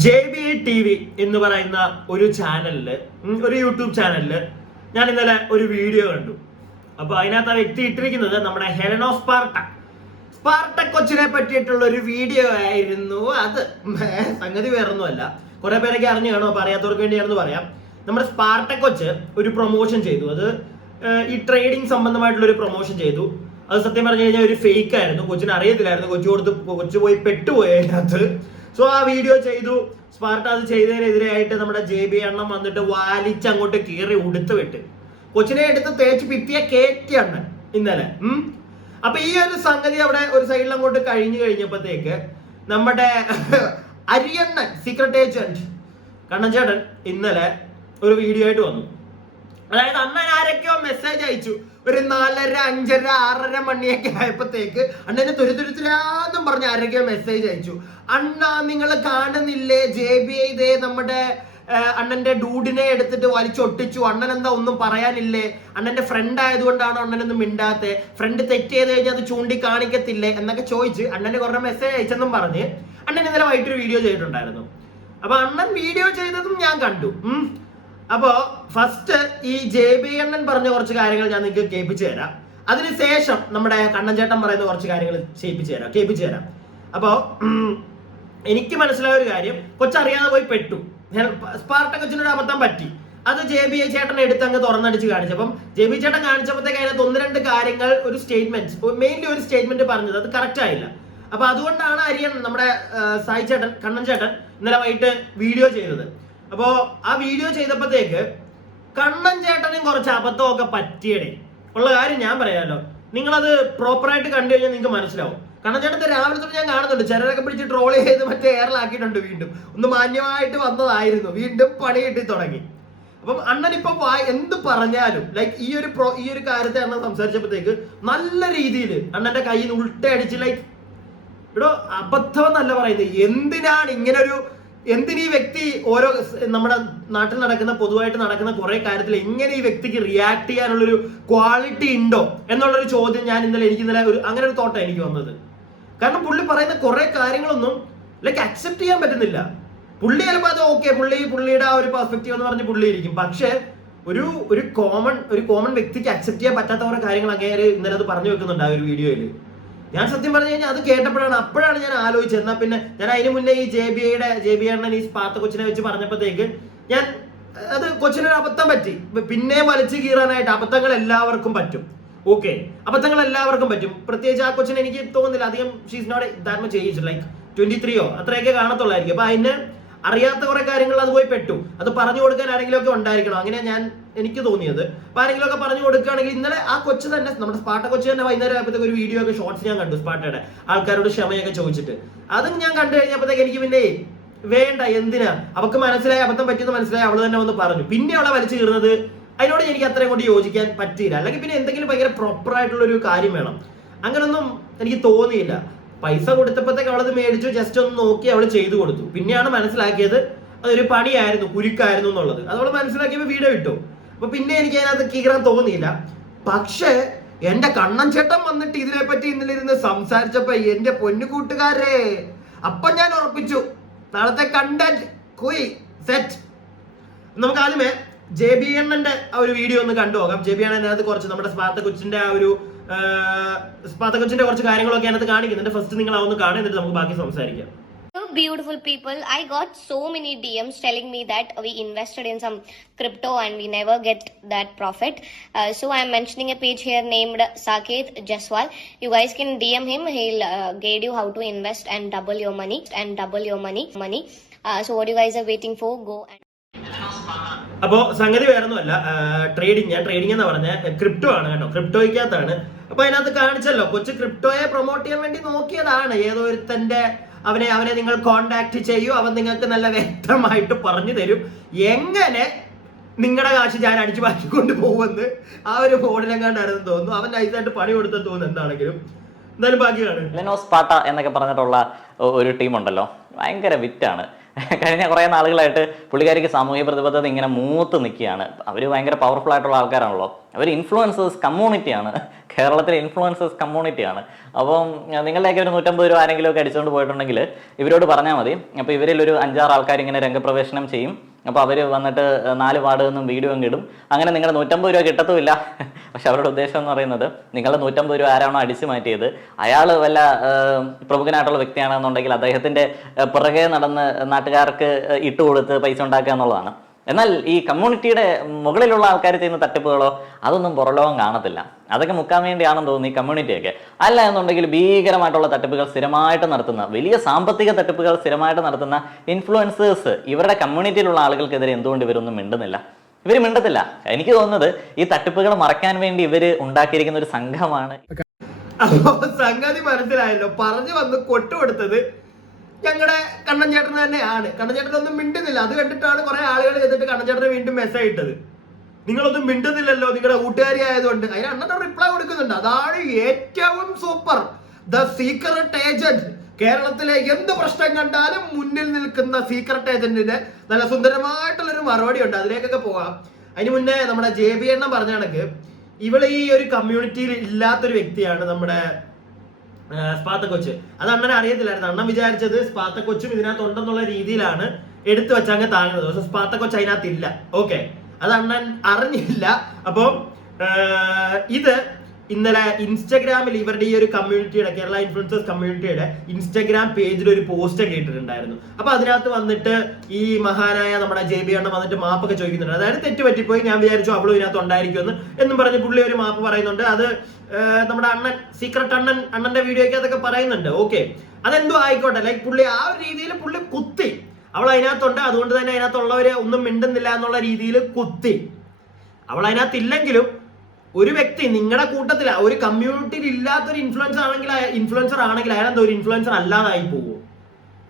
JBA TV എന്ന് പറയുന്ന ഒരു ചാനലില്, ഒരു യൂട്യൂബ് ചാനലില് ഞാൻ ഇന്നലെ ഒരു വീഡിയോ കണ്ടു. അപ്പൊ അതിനകത്ത് ആ വ്യക്തി ഇട്ടിരിക്കുന്നത് നമ്മുടെ ഹെലനോ സ്പാർട്ടക് കൊച്ചിനെ പറ്റിയിട്ടുള്ള ഒരു വീഡിയോ ആയിരുന്നു. അത് സംഗതി വേറൊന്നുമല്ല, കുറെ പേരൊക്കെ അറിഞ്ഞു കാണും. അപ്പൊ അറിയാത്തവർക്ക് വേണ്ടിയാണെന്ന് പറയാം. നമ്മുടെ സ്പാർട്ടക് കൊച്ച് ഒരു പ്രൊമോഷൻ ചെയ്തു. അത് ഈ ട്രേഡിംഗ് സംബന്ധമായിട്ടുള്ള ഒരു പ്രൊമോഷൻ ചെയ്തു. അത് സത്യം പറഞ്ഞു കഴിഞ്ഞാൽ ഒരു ഫേക്ക് ആയിരുന്നു. കൊച്ചിന് അറിയത്തില്ലായിരുന്നു. കൊച്ചു പോയി പെട്ടുപോയി അതിനകത്ത്. സോ ആ വീഡിയോ ചെയ്തു. സ്പാർട്ട അത് ചെയ്തതിനെതിരെയായിട്ട് നമ്മുടെ JB അണ്ണൻ വന്നിട്ട് വലിച്ചങ്ങോട്ട് കീറി ഉടുത്ത് വിട്ട് കൊച്ചിനെ എടുത്ത് തേച്ച് പിത്തിയ കയറ്റി അണ്ണൻ ഇന്നലെ. അപ്പൊ ഈ ഒരു സംഗതി അവിടെ ഒരു സൈഡിൽ അങ്ങോട്ട് കഴിഞ്ഞപ്പോഴത്തേക്ക് നമ്മുടെ അരിയണ്ണൻ സീക്രട്ട് ഏജന്റ് കണ്ണൻചേട്ടൻ ഇന്നലെ ഒരു വീഡിയോ ആയിട്ട് വന്നു. അതായത് അണ്ണൻ ആരൊക്കെയോ മെസ്സേജ് അയച്ചു. ഒരു 4:30, 5:30, 6:30 മണിയൊക്കെ ആയപ്പോഴത്തേക്ക് അണ്ണന് തുരുതുരുത്തുരാന്നും പറഞ്ഞ് ആരൊക്കെയോ മെസ്സേജ് അയച്ചു. അണ്ണ നിങ്ങൾ കാണുന്നില്ലേ, JBA ഇതേ നമ്മുടെ അണ്ണന്റെ ഡൂഡിനെ എടുത്തിട്ട് വലിച്ചൊട്ടിച്ചു. അണ്ണൻ എന്താ ഒന്നും പറയാനില്ലേ? അണ്ണന്റെ ഫ്രണ്ട് ആയതുകൊണ്ടാണ് അണ്ണനൊന്നും മിണ്ടാത്തെ? ഫ്രണ്ട് തെറ്റ് ചെയ്ത് കഴിഞ്ഞാൽ അത് ചൂണ്ടി കാണിക്കത്തില്ലേ എന്നൊക്കെ ചോദിച്ച് അണ്ണന് കുറെ മെസ്സേജ് അയച്ചെന്നും പറഞ്ഞ് അണ്ണൻ ഇന്നലെ വൈകിട്ടൊരു വീഡിയോ ചെയ്തിട്ടുണ്ടായിരുന്നു. അപ്പൊ അണ്ണൻ വീഡിയോ ചെയ്തതും ഞാൻ കണ്ടു. അപ്പോ ഫസ്റ്റ് ഈ JB അണ്ണൻ പറഞ്ഞ കുറച്ച് കാര്യങ്ങൾ ഞാൻ നിങ്ങൾക്ക് കേൾപ്പിച്ചു തരാം. അതിനുശേഷം നമ്മുടെ കണ്ണൻചേട്ടൻ പറയുന്ന കുറച്ച് കാര്യങ്ങൾ കേൾപ്പിച്ചു തരാം. അപ്പോ എനിക്ക് മനസ്സിലായ ഒരു കാര്യം, കൊച്ചറിയാതെ പോയി പെട്ടു. സ്പാർട്ട കൊച്ചിനൊരു അബദ്ധം പറ്റി. അത് JB ചേട്ടൻ എടുത്ത് അങ്ങ് തുറന്നടിച്ച് കാണിച്ചപ്പം JB ചേട്ടൻ കാണിച്ചപ്പോഴത്തേക്ക് അതിനകത്ത് 1-2 കാര്യങ്ങൾ, ഒരു സ്റ്റേറ്റ്മെന്റ്, മെയിൻലി ഒരു സ്റ്റേറ്റ്മെന്റ് പറഞ്ഞത് അത് കറക്റ്റ് ആയില്ല. അപ്പൊ അതുകൊണ്ടാണ് അരിയൻ നമ്മുടെ സായി ചേട്ടൻ, കണ്ണൻ ചേട്ടൻ ഇന്നലെ വൈകിട്ട് വീഡിയോ ചെയ്തത്. അപ്പോ ആ വീഡിയോ ചെയ്തപ്പോഴത്തേക്ക് കണ്ണൻ ചേട്ടനും കുറച്ച് അബദ്ധമൊക്കെ പറ്റിയടേ. ഉള്ള കാര്യം ഞാൻ പറയാമല്ലോ, നിങ്ങളത് പ്രോപ്പറായിട്ട് കണ്ടു കഴിഞ്ഞാൽ നിങ്ങൾക്ക് മനസ്സിലാവും. കണ്ണൻ ചേട്ടന്റെ രാവിലെ തൊട്ട് ഞാൻ കാണുന്നുണ്ട്, ചിലരൊക്കെ പിടിച്ച് ട്രോൾ ചെയ്ത് മറ്റേ എയറിലാക്കിയിട്ടുണ്ട്. വീണ്ടും ഒന്ന് മാന്യമായിട്ട് വന്നതായിരുന്നു, വീണ്ടും പണി കിട്ടി തുടങ്ങി. അപ്പം അണ്ണൻ ഇപ്പൊ എന്ത് പറഞ്ഞാലും ലൈക്ക് ഈ ഒരു കാര്യത്തെ അണ്ണൻ സംസാരിച്ചപ്പോഴത്തേക്ക് നല്ല രീതിയിൽ അണ്ണന്റെ കയ്യിൽ നിന്ന് ഉൾട്ടയടിച്ച് ലൈക്ക് ഇവിടെ അബദ്ധം എന്നല്ല പറയുന്നത്. എന്തിനീ വ്യക്തി ഓരോ നമ്മുടെ നാട്ടിൽ നടക്കുന്ന, പൊതുവായിട്ട് നടക്കുന്ന കുറെ കാര്യത്തിൽ എങ്ങനെ ഈ വ്യക്തിക്ക് റിയാക്ട് ചെയ്യാനുള്ളൊരു ക്വാളിറ്റി ഉണ്ടോ എന്നുള്ളൊരു ചോദ്യം എനിക്ക് ഇന്നലെ അങ്ങനെ ഒരു തോട്ടാണ് എനിക്ക് വന്നത്. കാരണം പുള്ളി പറയുന്ന കുറെ കാര്യങ്ങളൊന്നും ലൈക്ക് അക്സെപ്റ്റ് ചെയ്യാൻ പറ്റുന്നില്ല. പുള്ളി ചിലപ്പോൾ അത് ഓക്കെ, പുള്ളിയുടെ ആ ഒരു പെർസ്പെക്റ്റീവ് എന്ന് പറഞ്ഞ് പുള്ളി ഇരിക്കും. പക്ഷെ ഒരു കോമൺ വ്യക്തിക്ക് അക്സെപ്റ്റ് ചെയ്യാൻ പറ്റാത്ത കുറെ കാര്യങ്ങൾ അങ്ങനെ ഇന്നലെ അത് പറഞ്ഞു വെക്കുന്നുണ്ട് ആ ഒരു വീഡിയോയിൽ. ഞാൻ സത്യം പറഞ്ഞു കഴിഞ്ഞാൽ അത് അപ്പോഴാണ് ഞാൻ ആലോചിച്ചത്. എന്നാ പിന്നെ ഞാൻ അതിന് മുന്നേ ഈ JB അണ്ണൻ ഈ സ്പാർട്ട കൊച്ചിനെ വെച്ച് പറഞ്ഞപ്പോഴത്തേക്ക് ഞാൻ അത് കൊച്ചിനൊരു അബദ്ധം പറ്റി. പിന്നെ വലിച്ചു കീറാനായിട്ട് അബദ്ധങ്ങൾ എല്ലാവർക്കും പറ്റും. ഓക്കെ, അബദ്ധങ്ങൾ എല്ലാവർക്കും പറ്റും. പ്രത്യേകിച്ച് ആ കൊച്ചിനെ എനിക്ക് തോന്നുന്നില്ല അധികം she's not that much age, like 23 അത്രയൊക്കെ കാണത്തുള്ളായിരിക്കും. അപ്പൊ അതിന് അറിയാത്ത കുറെ കാര്യങ്ങൾ അത് പോയി പെട്ടു. അത് പറഞ്ഞു കൊടുക്കാൻ ആരെങ്കിലും ഒക്കെ ഉണ്ടായിരിക്കണം, അങ്ങനെ എനിക്ക് തോന്നിയത്. അപ്പൊ ആരെങ്കിലും ഒക്കെ പറഞ്ഞു കൊടുക്കുകയാണെങ്കിൽ ഇന്നലെ ആ കൊച്ചു തന്നെ, നമ്മുടെ സ്പാർട്ട കൊച്ചു തന്നെ വൈകുന്നേരം ആയപ്പോഴത്തേക്ക് ഒരു വീഡിയോ ഒക്കെ ഷോർട്സ് ഞാൻ കണ്ടു സ്പാർട്ടയുടെ, ആൾക്കാരോട് ക്ഷമയൊക്കെ ചോദിച്ചിട്ട്. അതും ഞാൻ കണ്ടു കഴിഞ്ഞപ്പോഴത്തേക്ക് എനിക്ക് പിന്നെ വേണ്ട, എന്തിനാ, അവൾക്ക് മനസ്സിലായി, അബദ്ധം പറ്റിയെന്ന് മനസ്സിലായി, അവള് തന്നെ ഒന്ന് പറഞ്ഞു. പിന്നെ അവളെ വലിച്ചു കീറുന്നത്, അതിനോട് എനിക്ക് അത്രയും കൊണ്ട് യോജിക്കാൻ പറ്റിയില്ല. അല്ലെങ്കിൽ പിന്നെ എന്തെങ്കിലും ഭയങ്കര പ്രോപ്പർ ആയിട്ടുള്ള ഒരു കാര്യം വേണം. അങ്ങനൊന്നും എനിക്ക് തോന്നിയില്ല. പൈസ കൊടുത്തപ്പോഴത്തേക്ക് അവളത് മേടിച്ചു, ജസ്റ്റ് ഒന്ന് നോക്കി അവള് ചെയ്തു കൊടുത്തു. പിന്നെയാണ് മനസ്സിലാക്കിയത് അതൊരു പണിയായിരുന്നു, കുരുക്കായിരുന്നു എന്നുള്ളത്. അതവള് മനസ്സിലാക്കിയപ്പോൾ വീഡിയോ ഇട്ടു. അപ്പൊ പിന്നെ എനിക്ക് അതിനകത്ത് കീറാൻ തോന്നിയില്ല. പക്ഷേ എന്റെ കണ്ണൻ ചേട്ടൻ വന്നിട്ട് ഇതിനെപ്പറ്റി ഇന്നലെ ഇരുന്ന് സംസാരിച്ചപ്പോ എന്റെ പൊന്നു കൂട്ടുകാരെ, അപ്പൊ ഞാൻ ഉറപ്പിച്ചു നാളത്തെ കണ്ടന്റ് കുയി സെറ്റ്. നമുക്ക് ആദ്യമേ JB അണ്ണന്റെ ആ ഒരു വീഡിയോ ഒന്ന് കണ്ടു നോക്കാം. JB അണ്ണൻ അതിനകത്ത് കുറച്ച് നമ്മുടെ സ്പാർട്ട കൊച്ചിന്റെ കുറച്ച് കാര്യങ്ങളൊക്കെ അതിനകത്ത് കാണിക്കുന്നുണ്ട്. ഫസ്റ്റ് നിങ്ങൾ അതൊന്ന് കാണുക, എന്നിട്ട് നമുക്ക് ബാക്കി സംസാരിക്കാം. Beautiful people, I got so many DMs telling me that we invested in some crypto and we never get that profit. So I'm mentioning a page here named Saket Jaswal. You guys can DM him. He'll guide you how to invest and double your money. So what you guys are waiting for? Go and അപ്പോ സംഗതി വേറൊന്നുമല്ല, trading എന്ന് പറഞ്ഞ crypto ആണ് കേട്ടോ, ക്രിപ്റ്റോയ്ക്കകത്താണ്. അപ്പൊ അതിനകത്ത് കാണിച്ചല്ലോ, കൊച്ചു ക്രിപ്റ്റോയെ പ്രൊമോട്ട് ചെയ്യാൻ വേണ്ടി നോക്കിയതാണ്. ഏതോ ഒരുത്തന്റെ അവനെ നിങ്ങൾ കോണ്ടാക്ട് ചെയ്യൂ, അവൻ നിങ്ങൾക്ക് നല്ല വ്യക്തമായിട്ട് പറഞ്ഞു തരും എങ്ങനെ നിങ്ങളുടെ കാശ് ഞാൻ അടിച്ചു മാറ്റിക്കൊണ്ട് പോകുമെന്ന്. ആ ഒരു മോഡലെങ്ങാണ്ടാണെന്ന് തോന്നുന്നു. അവൻ നൈസായിട്ട് പണി കൊടുത്തെന്ന് തോന്നുന്നു. എന്താണെങ്കിലും എന്തായാലും ബാക്കിയാണ്. ഹെലനോ സ്പാർട്ട എന്നൊക്കെ പറഞ്ഞിട്ടുള്ള ഒരു ടീമുണ്ടല്ലോ, ഭയങ്കര വിറ്റാണ്. കഴിഞ്ഞ കുറേ നാളുകളായിട്ട് പുള്ളിക്കാരിക്ക് സാമൂഹ്യ പ്രതിബദ്ധത ഇങ്ങനെ മൂത്ത് നിൽക്കുകയാണ്. അവർ ഭയങ്കര പവർഫുൾ ആയിട്ടുള്ള ആൾക്കാരാണല്ലോ. അവർ ഇൻഫ്ലുവൻസേഴ്സ് കമ്മ്യൂണിറ്റിയാണ്, കേരളത്തിലെ ഇൻഫ്ലുവൻസേഴ്സ് കമ്മ്യൂണിറ്റിയാണ്. അപ്പം നിങ്ങളുടെയൊക്കെ ഒരു 150 രൂപ ആരെങ്കിലും ഒക്കെ അടിച്ചുകൊണ്ട് പോയിട്ടുണ്ടെങ്കിൽ ഇവരോട് പറഞ്ഞാൽ മതി. അപ്പോൾ ഇവരിൽ ഒരു 5-6 ആൾക്കാർ ഇങ്ങനെ രംഗപ്രവേശനം ചെയ്യും. അപ്പോൾ അവർ വന്നിട്ട് 4 വാർഡിൽ നിന്നും വീഡിയോ അങ്ങ് ഇടും. അങ്ങനെ നിങ്ങളുടെ 150 രൂപ കിട്ടത്തുമില്ല. പക്ഷെ അവരുടെ ഉദ്ദേശം എന്ന് പറയുന്നത് നിങ്ങളുടെ 150 രൂപ ആരാണോ അടിച്ചു മാറ്റിയത് അയാൾ വല്ല പ്രമുഖനായിട്ടുള്ള വ്യക്തിയാണെന്നുണ്ടെങ്കിൽ അദ്ദേഹത്തിൻ്റെ പിറകെ നടന്ന് നാട്ടുകാർക്ക് ഇട്ടുകൊടുത്ത് പൈസ ഉണ്ടാക്കുക എന്നുള്ളതാണ്. എന്നാൽ ഈ കമ്മ്യൂണിറ്റിയുടെ മുകളിലുള്ള ആൾക്കാർ ചെയ്യുന്ന തട്ടിപ്പുകളോ അതൊന്നും പുറലോകം കാണത്തില്ല. അതൊക്കെ മുക്കാൻ വേണ്ടിയാണെന്ന് തോന്നുന്നു ഈ കമ്മ്യൂണിറ്റിയൊക്കെ. അല്ല എന്നുണ്ടെങ്കിൽ ഭീകരമായിട്ടുള്ള തട്ടിപ്പുകൾ സ്ഥിരമായിട്ട് നടത്തുന്ന, വലിയ സാമ്പത്തിക തട്ടിപ്പുകൾ സ്ഥിരമായിട്ട് നടത്തുന്ന ഇൻഫ്ലുവൻസേഴ്സ് ഇവരുടെ കമ്മ്യൂണിറ്റിയിലുള്ള ആളുകൾക്കെതിരെ എന്തുകൊണ്ട് ഇവരൊന്നും മിണ്ടുന്നില്ല? ഇവർ മിണ്ടത്തില്ല. എനിക്ക് തോന്നുന്നത് ഈ തട്ടിപ്പുകൾ മറയ്ക്കാൻ വേണ്ടി ഇവർ ഉണ്ടാക്കിയിരിക്കുന്ന ഒരു സംഘമാണ്. അപ്പൊ സംഗതി മനസ്സിലായല്ലോ. പറഞ്ഞു വന്ന് കൊട്ടുകൊടുത്തത് ഞങ്ങളുടെ കണ്ണൻ ചേട്ടൻ തന്നെയാണ്. കണ്ണൻ ചേട്ടനൊന്നും മിണ്ടുന്നില്ല. അത് കണ്ടിട്ടാണ് കുറെ ആളുകൾ ചെന്നിട്ട് കണ്ണൻ ചേട്ടന് വീണ്ടും മെസ്സേജ് ഇട്ടത്. നിങ്ങളൊന്നും മിണ്ടുന്നില്ലല്ലോ നിങ്ങളുടെ കൂട്ടുകാരി ആയതുകൊണ്ട്. അതിന് അണ്ണൻ റിപ്ലൈ കൊടുക്കുന്നുണ്ട്. അതാണ് ഏറ്റവും സൂപ്പർ. The secret agent. കേരളത്തിലെ എന്ത് പ്രശ്നം കണ്ടാലും മുന്നിൽ നിൽക്കുന്ന സീക്രട്ട് ഏജന്റിന് നല്ല സുന്ദരമായിട്ടുള്ളൊരു മറുപടി ഉണ്ട്. അതിലേക്കൊക്കെ പോവാം. അതിന് മുന്നേ നമ്മുടെ JB എണ്ണം പറഞ്ഞ കണക്ക് ഇവള് ഈ ഒരു കമ്മ്യൂണിറ്റിയിൽ ഇല്ലാത്തൊരു വ്യക്തിയാണ് നമ്മുടെ സ്പാത്ത കൊച്ച്. അത് അണ്ണനെ അറിയത്തില്ലായിരുന്നു. അണ്ണൻ വിചാരിച്ചത് സ്പാത്ത കൊച്ചും ഇതിനകത്ത് ഉണ്ടെന്നുള്ള രീതിയിലാണ് എടുത്തു വെച്ചങ്ങ് താങ്ങുന്നത്. പക്ഷെ സ്പാത്ത കൊച്ച് അതിനകത്തില്ല. ഓക്കെ, അത് അണ്ണൻ അറിഞ്ഞില്ല. അപ്പോൾ ഇത് ഇന്നലെ ഇൻസ്റ്റഗ്രാമിൽ ഇവരുടെ ഈ ഒരു കമ്മ്യൂണിറ്റിയുടെ, കേരള ഇൻഫ്ലുവൻസേഴ്സ് കമ്മ്യൂണിറ്റിയുടെ ഇൻസ്റ്റഗ്രാം പേജിൽ ഒരു പോസ്റ്റ് ഒക്കെ ഇട്ടിട്ടുണ്ടായിരുന്നു. അപ്പൊ അതിനകത്ത് വന്നിട്ട് ഈ മഹാനായ നമ്മുടെ JB അണ്ണൻ വന്നിട്ട് മാപ്പൊക്കെ ചോദിക്കുന്നുണ്ട്. അതായത് തെറ്റ് പറ്റിപ്പോയി, ഞാൻ വിചാരിച്ചു അവളും ഇതിനകത്ത് ഉണ്ടായിരിക്കുമെന്ന് എന്നും പറഞ്ഞ് പുള്ളി ഒരു മാപ്പ് പറയുന്നുണ്ട്. അത് നമ്മുടെ അണ്ണൻ സീക്രട്ട് അണ്ണന്റെ വീഡിയോയ്ക്ക് അതൊക്കെ പറയുന്നുണ്ട്. ഓക്കെ, അതെന്തോ ആയിക്കോട്ടെ. ലൈക്ക് പുള്ളി ആ ഒരു രീതിയിൽ പുള്ളി കുത്തി, അവൾ അതിനകത്തുണ്ട് അതുകൊണ്ട് തന്നെ അതിനകത്തുള്ളവര് ഒന്നും മിണ്ടുന്നില്ല എന്നുള്ള രീതിയിൽ കുത്തി. അവൾ അതിനകത്ത് ഇല്ലെങ്കിലും ഒരു വ്യക്തി നിങ്ങളുടെ കൂട്ടത്തിൽ ഒരു കമ്മ്യൂണിറ്റിയിൽ ഇല്ലാത്തൊരു ഇൻഫ്ലുവൻസർ ആണെങ്കിൽ അയാൾ എന്താ ഒരു ഇൻഫ്ലുവൻസർ അല്ലാതായി പോവോ?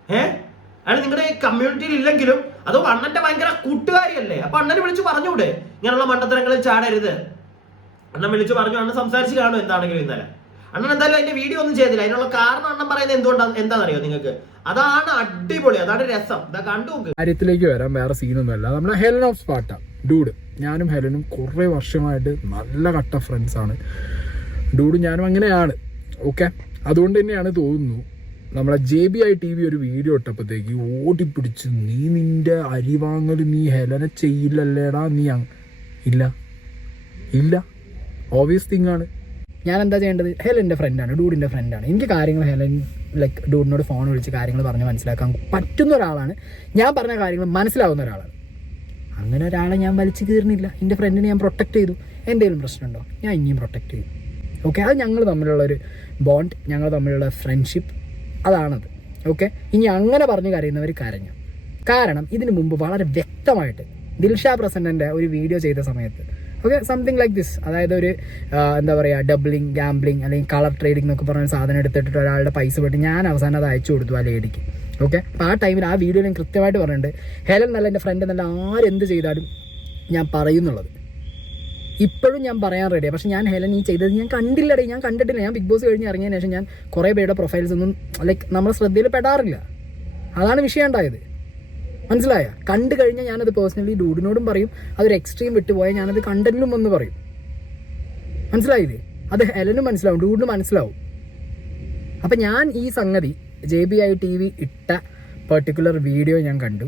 അയാൾ നിങ്ങളുടെ കമ്മ്യൂണിറ്റിയിൽ ഇല്ലെങ്കിലും അതോ അണ്ണന്റെ ഭയങ്കര കൂട്ടുകാരിയല്ലേ? അപ്പൊ അണ്ണനെ വിളിച്ച് പറഞ്ഞൂടെ ഇങ്ങനെയുള്ള മണ്ടത്തരങ്ങളിൽ ചാടരുത്? അണ്ണൻ വിളിച്ചു പറഞ്ഞു, അണ്ണൻ സംസാരിച്ച് കാണും എന്താണെങ്കിലും. ഇന്നലെ അണ്ണൻ എന്തായാലും അതിന്റെ വീഡിയോ ഒന്നും ചെയ്തില്ല. അതിനുള്ള കാരണം അണ്ണൻ പറയുന്നത് എന്തുകൊണ്ടാണ് എന്താണെന്നറിയോ നിങ്ങൾക്ക്? അതാണ് അടിപൊളി, അതാണ് രസം. ഇതാ കണ്ടു നോക്ക്. കാര്യത്തിലേക്ക് വരാൻ വേറെ സീനൊന്നുമല്ല. നമ്മുടെ ഹെലൻ ഓഫ് സ്പാർട്ട ഡൂഡ്, ഞാനും ഹെലനും കുറേ വർഷമായിട്ട് നല്ല കട്ട ഫ്രണ്ട്സാണ്. ഡൂഡും ഞാനും അങ്ങനെയാണ്. ഓക്കെ, അതുകൊണ്ട് തന്നെയാണ് തോന്നുന്നു നമ്മളെ JBI TV ഒരു വീഡിയോ ഇട്ടപ്പോഴത്തേക്ക് ഓടിപ്പിടിച്ച് നീ നിന്റെ അരിവാങ്ങൽ നീ ഹെലനെ ചെയ്യില്ലല്ലേടാ നീ. ഇല്ല ഇല്ല, ഓബിയസ് തിങ് ആണ്. ഞാൻ എന്താ ചെയ്യേണ്ടത്? ഹെലൻ്റെ ഫ്രണ്ടാണ്, ഡൂഡിൻ്റെ ഫ്രണ്ടാണ്. എനിക്ക് കാര്യങ്ങൾ ഹെലൻ ലൈക്ക് ഡൂഡിനോട് ഫോൺ വിളിച്ച് കാര്യങ്ങൾ പറഞ്ഞ് മനസ്സിലാക്കാൻ പറ്റുന്ന ഒരാളാണ്. ഞാൻ പറഞ്ഞ കാര്യങ്ങൾ മനസ്സിലാവുന്ന ഒരാളാണ്. അങ്ങനെ ഒരാളെ ഞാൻ വലിച്ചു കീറുന്നില്ല. എൻ്റെ ഫ്രണ്ടിനെ ഞാൻ പ്രൊട്ടക്ട് ചെയ്തു. എന്തെങ്കിലും പ്രശ്നമുണ്ടോ? ഞാൻ ഇനിയും പ്രൊട്ടക്ട് ചെയ്യും. ഓക്കെ, അത് ഞങ്ങൾ തമ്മിലുള്ളൊരു ബോണ്ട്, ഞങ്ങൾ തമ്മിലുള്ള ഫ്രണ്ട്ഷിപ്പ്, അതാണത്. ഓക്കെ, ഇനി അങ്ങനെ പറഞ്ഞ് കരയുന്നവർ കരഞ്ഞു. കാരണം ഇതിനു മുമ്പ് വളരെ വ്യക്തമായിട്ട് ദിൽഷ പ്രസന്നൻ്റെ ഒരു വീഡിയോ ചെയ്ത സമയത്ത് ഓക്കെ സംതിങ് ലൈക്ക് ദിസ്, അതായത് ഒരു എന്താ പറയുക ഡബ്ലിങ്, ഗാംബ്ലിങ് അല്ലെങ്കിൽ കളർ ട്രേഡിംഗ് എന്നൊക്കെ പറഞ്ഞ സാധനം എടുത്തിട്ട് ഒരാളുടെ പൈസ പോയിട്ട് ഞാൻ അവസാനം അത് അയച്ചു കൊടുത്തു ആ ലേഡിക്ക്. ഓക്കെ, അപ്പോൾ ആ ടൈമിൽ ആ വീഡിയോയിൽ ഞാൻ കൃത്യമായിട്ട് പറഞ്ഞിട്ടുണ്ട് ഹെലൻ നല്ല എൻ്റെ ഫ്രണ്ട് എന്നല്ല ആരെന്ത് ചെയ്താലും ഞാൻ പറയുന്നുള്ളത്. ഇപ്പോഴും ഞാൻ പറയാൻ റെഡിയാണ്. പക്ഷെ ഞാൻ ഹെലൻ ഈ ചെയ്തത് ഞാൻ കണ്ടില്ലടേ, ഞാൻ കണ്ടിട്ടില്ല. ഞാൻ ബിഗ് ബോസ് കഴിഞ്ഞ് ഇറങ്ങിയതിന് ശേഷം ഞാൻ കുറേ പേരുടെ പ്രൊഫൈൽസ് ഒന്നും ലൈക്ക് നമ്മുടെ ശ്രദ്ധയിൽ പെടാറില്ല. അതാണ് വിഷയം ഉണ്ടായത്. മനസ്സിലായ? കണ്ടു കഴിഞ്ഞാൽ ഞാനത് പേഴ്സണലി ഡൂഡിനോടും പറയും. അതൊരു എക്സ്ട്രീം വിട്ടുപോയാൽ ഞാനത് കണ്ടന്റിലും ഒന്ന് പറയും. മനസ്സിലായില്ലേ? അത് ഹെലനും മനസ്സിലാവും, ഡൂഡിന് മനസ്സിലാവും. അപ്പം ഞാൻ ഈ സംഗതി JBI TV ഇട്ട പെർട്ടിക്കുലർ വീഡിയോ ഞാൻ കണ്ടു.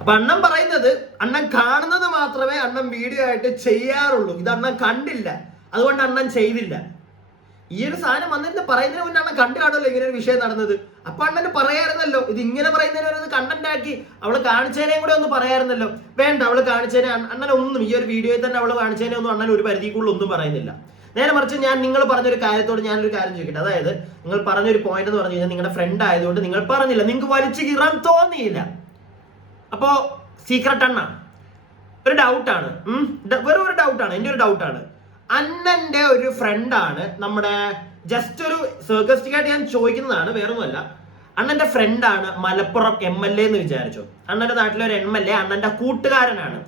അപ്പൊ അണ്ണൻ പറയുന്നത് അണ്ണൻ കാണുന്നത് മാത്രമേ അണ്ണൻ വീഡിയോ ആയിട്ട് ചെയ്യാറുള്ളൂ. ഇത് അണ്ണൻ കണ്ടില്ല, അതുകൊണ്ട് അണ്ണൻ ചെയ്തില്ല. ഈ ഒരു സാധനം വന്നിട്ട് പറയുന്നതിന് മുന്നേ അണ്ണൻ കണ്ടു കാണുമല്ലോ ഇങ്ങനെ ഒരു വിഷയം നടന്നത്. അപ്പൊ അണ്ണന് പറയാറുന്നല്ലോ, ഇത് ഇങ്ങനെ പറയുന്നതിന് കണ്ടന്റ് ആക്കി അവള് കാണിച്ചതിനെയും കൂടെ ഒന്ന് പറയാറുന്നല്ലോ. വേണ്ട, അവള് കാണിച്ചതിനെ അണ്ണനൊന്നും ഈ ഒരു വീഡിയോയിൽ തന്നെ അവള് കാണിച്ചതിനെ ഒന്നും അണ്ണൻ ഒരു പരിധിക്കുള്ളിൽ ഒന്നും പറയുന്നില്ല. നേരെ മറിച്ച് ഞാൻ നിങ്ങൾ പറഞ്ഞൊരു കാര്യത്തോട് ഞാനൊരു കാര്യം ചോദിക്കട്ടെ. അതായത് നിങ്ങൾ പറഞ്ഞൊരു പോയിന്റ് എന്ന് പറഞ്ഞു കഴിഞ്ഞാൽ നിങ്ങളുടെ ഫ്രണ്ട് ആയതുകൊണ്ട് നിങ്ങൾ പറഞ്ഞില്ല, നിങ്ങൾക്ക് വലിച്ചു കീറാൻ തോന്നിയില്ല. അപ്പോ സീക്രട്ട് അണ്ണ ഒരു ഡൗട്ടാണ്, വെറും ഒരു ഡൗട്ടാണ്, എൻ്റെ ഒരു ഡൗട്ടാണ്. അണ്ണന്റെ ഒരു ഫ്രണ്ടാണ് നമ്മുടെ, ജസ്റ്റ് ഒരു സർക്കസ്റ്റിക്കായിട്ട് ഞാൻ ചോദിക്കുന്നതാണ്, വേറൊന്നുമല്ല. അണ്ണന്റെ ഫ്രണ്ടാണ് മലപ്പുറം MLA എന്ന് വിചാരിച്ചു. അണ്ണന്റെ നാട്ടിലെ ഒരു MLA അണ്ണന്റെ കൂട്ടുകാരനാണ്.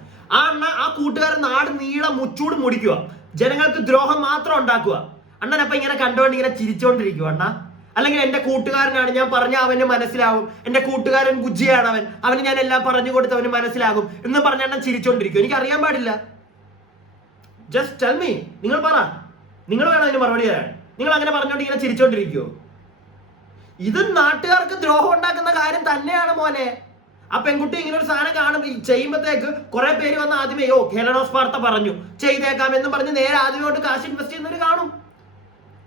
ആ കൂട്ടുകാരൻ നാട് നീളം മുച്ചൂട് മുടിക്കുക, ജനങ്ങൾക്ക് ദ്രോഹം മാത്രം ഉണ്ടാക്കുക. അണ്ണൻ അപ്പൊ ഇങ്ങനെ കണ്ടുകൊണ്ട് ഇങ്ങനെ ചിരിച്ചോണ്ടിരിക്കുക. അല്ലെങ്കിൽ എന്റെ കൂട്ടുകാരനാണ്, ഞാൻ പറഞ്ഞ അവന് മനസ്സിലാവും, എന്റെ കൂട്ടുകാരൻ ബുജ്ജിയാണ്, അവന് ഞാൻ എല്ലാം പറഞ്ഞു കൊടുത്ത് അവന് മനസ്സിലാകും എന്ന് പറഞ്ഞാൽ ഞാൻ ചിരിച്ചോണ്ടിരിക്കും? എനിക്ക് അറിയാൻ പാടില്ല. Just tell me. നിങ്ങൾ പറ, നിങ്ങൾ വേണം അതിന് മറുപടി തരാൻ. നിങ്ങൾ അങ്ങനെ പറഞ്ഞോണ്ട് ഇങ്ങനെ ചിരിച്ചോണ്ടിരിക്കുവോ? ഇത് നാട്ടുകാർക്ക് ദ്രോഹം ഉണ്ടാക്കുന്ന കാര്യം തന്നെയാണ് മോനെ. ആ പെൺകുട്ടി ഇങ്ങനെ ഒരു സാധനം കാണും ചെയ്യുമ്പോഴത്തേക്ക് കുറെ പേര് വന്ന് ആദ്യമേ ഹെലനോസ് സ്പാർട്ട പറഞ്ഞു ചെയ്തേക്കാം എന്ന് പറഞ്ഞ് നേരെ ആദ്യമോട്ട് കാശ് ഇൻവെസ്റ്റ് ചെയ്യുന്നവര്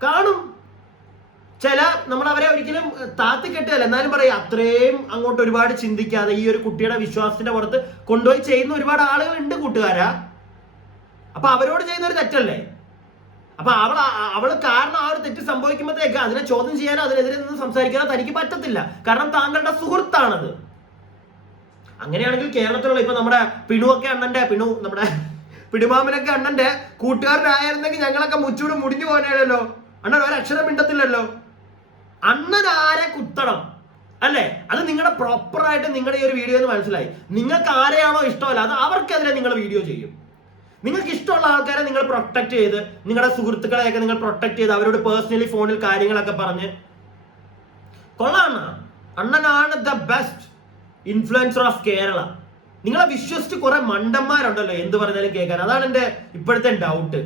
കാണും. ചില നമ്മൾ അവരെ ഒരിക്കലും താത്തി കെട്ടുകയല്ല, എന്നാലും പറയാം അത്രയും അങ്ങോട്ട് ഒരുപാട് ചിന്തിക്കാതെ ഈ ഒരു കുട്ടിയുടെ വിശ്വാസത്തിന്റെ പുറത്ത് കൊണ്ടുപോയി ചെയ്യുന്ന ഒരുപാട് ആളുകൾ ഉണ്ട് കൂട്ടുകാരാ. അപ്പൊ അവരോട് ചെയ്യുന്ന ഒരു തെറ്റല്ലേ? അപ്പൊ അവള് കാരണം ആ ഒരു തെറ്റ് സംഭവിക്കുമ്പോഴത്തേക്ക് അതിനെ ചോദ്യം ചെയ്യാനോ അതിനെതിരെ നിന്ന് സംസാരിക്കാനോ തനിക്ക് പറ്റത്തില്ല. കാരണം താങ്കളുടെ സുഹൃത്താണത്. അങ്ങനെയാണെങ്കിൽ കേരളത്തിലുള്ള ഇപ്പൊ നമ്മുടെ പിണുവൊക്കെ അണ്ണന്റെ നമ്മുടെ പിടിമാമനൊക്കെ അണ്ണന്റെ കൂട്ടുകാരനായിരുന്നെങ്കിൽ ഞങ്ങളൊക്കെ മുച്ചൂട് മുടിഞ്ഞു പോകാനല്ലോ. അണ്ണൻ ഒരക്ഷരം മിണ്ടത്തില്ലല്ലോ. അണ്ണൻ ആരെ കുത്തണം അല്ലേ? അത് നിങ്ങളുടെ പ്രോപ്പറായിട്ട് നിങ്ങളുടെ ഈ ഒരു വീഡിയോ എന്ന് മനസ്സിലായി. നിങ്ങൾക്ക് ആരെയാണോ ഇഷ്ടമല്ല അത് അവർക്കെതിരെ നിങ്ങൾ വീഡിയോ ചെയ്യും. നിങ്ങൾക്ക് ഇഷ്ടമുള്ള ആൾക്കാരെ നിങ്ങൾ പ്രൊട്ടക്ട് ചെയ്ത്, നിങ്ങളുടെ സുഹൃത്തുക്കളെയൊക്കെ നിങ്ങൾ പ്രൊട്ടക്ട് ചെയ്ത് അവരോട് പേഴ്സണലി ഫോണിൽ കാര്യങ്ങളൊക്കെ പറഞ്ഞ് കൊള്ളാണ്. അണ്ണനാണ് the best influencer of Kerala. നിങ്ങളെ വിശ്വസിച്ച് കുറെ മണ്ടന്മാരുണ്ടല്ലോ എന്ത് പറഞ്ഞാലും കേൾക്കാൻ. അതാണ് എന്റെ ഇപ്പോഴത്തെ ഡൗട്ട്.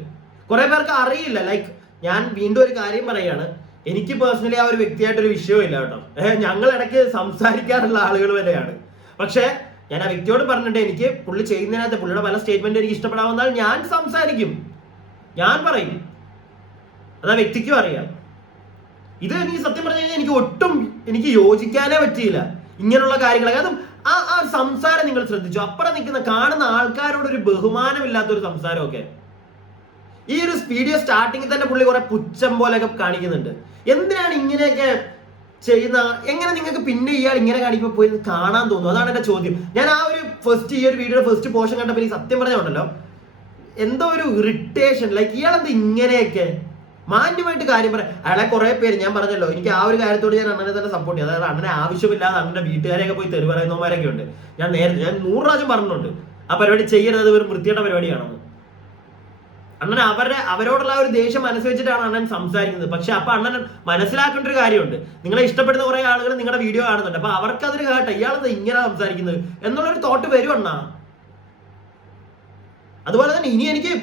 കുറെ പേർക്ക് അറിയില്ല. ലൈക്ക് ഞാൻ വീണ്ടും ഒരു കാര്യം പറയാണ്, എനിക്ക് പേഴ്സണലി ആ ഒരു വ്യക്തിയായിട്ടൊരു വിഷയമില്ല കേട്ടോ. ഞങ്ങൾ ഇടയ്ക്ക് സംസാരിക്കാറുള്ള ആളുകൾ വരെയാണ്. പക്ഷെ ഞാൻ ആ വ്യക്തിയോട് പറഞ്ഞിട്ട് എനിക്ക് പുള്ളി ചെയ്യുന്നതിനകത്ത് പുള്ളിയുടെ പല സ്റ്റേറ്റ്മെന്റ് എനിക്ക് ഇഷ്ടപ്പെടാവുന്നാൽ ഞാൻ സംസാരിക്കും, ഞാൻ പറയും. അത് ആ വ്യക്തിക്കും അറിയാം. ഇത് എനിക്ക് സത്യം പറഞ്ഞു കഴിഞ്ഞാൽ എനിക്ക് യോജിക്കാനേ പറ്റിയില്ല ഇങ്ങനെയുള്ള കാര്യങ്ങളൊക്കെ. അതും ആ സംസാരം നിങ്ങൾ ശ്രദ്ധിച്ചു, അപ്പുറം നിൽക്കുന്ന കാണുന്ന ആൾക്കാരോട് ഒരു ബഹുമാനമില്ലാത്തൊരു സംസാരമൊക്കെ. ഈ ഒരു വീഡിയോ സ്റ്റാർട്ടിങ്ങിൽ തന്നെ പുള്ളി കുറെ പുച്ഛം പോലെയൊക്കെ കാണിക്കുന്നുണ്ട്. എന്തിനാണ് ഇങ്ങനെയൊക്കെ ചെയ്യുന്ന? എങ്ങനെ നിങ്ങൾക്ക് പിന്നെ ഇയാൾ ഇങ്ങനെ കാണിക്കുമ്പോൾ പോയി കാണാൻ തോന്നും? അതാണ് എന്റെ ചോദ്യം. ഞാൻ ആ ഒരു ഈ ഒരു വീഡിയോയുടെ ഫസ്റ്റ് പോർഷൻ കണ്ടപ്പോൾ എനിക്ക് സത്യം പറഞ്ഞുണ്ടല്ലോ എന്തോ ഒരു ഇറിറ്റേഷൻ. ലൈക്ക് ഇയാളെന്ത് ഇങ്ങനെയൊക്കെ മാന്യമായിട്ട് കാര്യം പറയാം. അയാളെ കുറെ പേര് ഞാൻ പറഞ്ഞല്ലോ, എനിക്ക് ആ ഒരു കാര്യത്തോട് ഞാൻ അണ്ണനെ തന്നെ സപ്പോർട്ട് ചെയ്യും. അതായത് അണ്ണനെ ആവശ്യമില്ലാതെ അണ്ണന്റെ വീട്ടുകാരെയൊക്കെ പോയി തെറി പറയുന്നവരൊക്കെ ഉണ്ട്. ഞാൻ 100 പ്രാവശ്യം പറഞ്ഞിട്ടുണ്ട് ആ പരിപാടി ചെയ്യരുത്, വെറും വൃത്തിയുടെ പരിപാടിയാണെന്ന്. അണ്ണൻ അവരോടുള്ള ഒരു ദേഷ്യം മനസ്സുവെച്ചിട്ടാണ് അണ്ണൻ സംസാരിക്കുന്നത്. പക്ഷെ അപ്പൊ അണ്ണൻ മനസ്സിലാക്കേണ്ട ഒരു കാര്യമുണ്ട്, നിങ്ങളെ ഇഷ്ടപ്പെടുന്ന കുറെ ആളുകൾ നിങ്ങളുടെ വീഡിയോ കാണുന്നുണ്ട്. അപ്പൊ അവർക്ക് അതൊരു കേട്ടെ ഇയാളത് ഇങ്ങനെ സംസാരിക്കുന്നത് എന്നുള്ളൊരു തോട്ട് വരും അണ്ണാ. അതുപോലെ തന്നെ ഇനി എനിക്ക്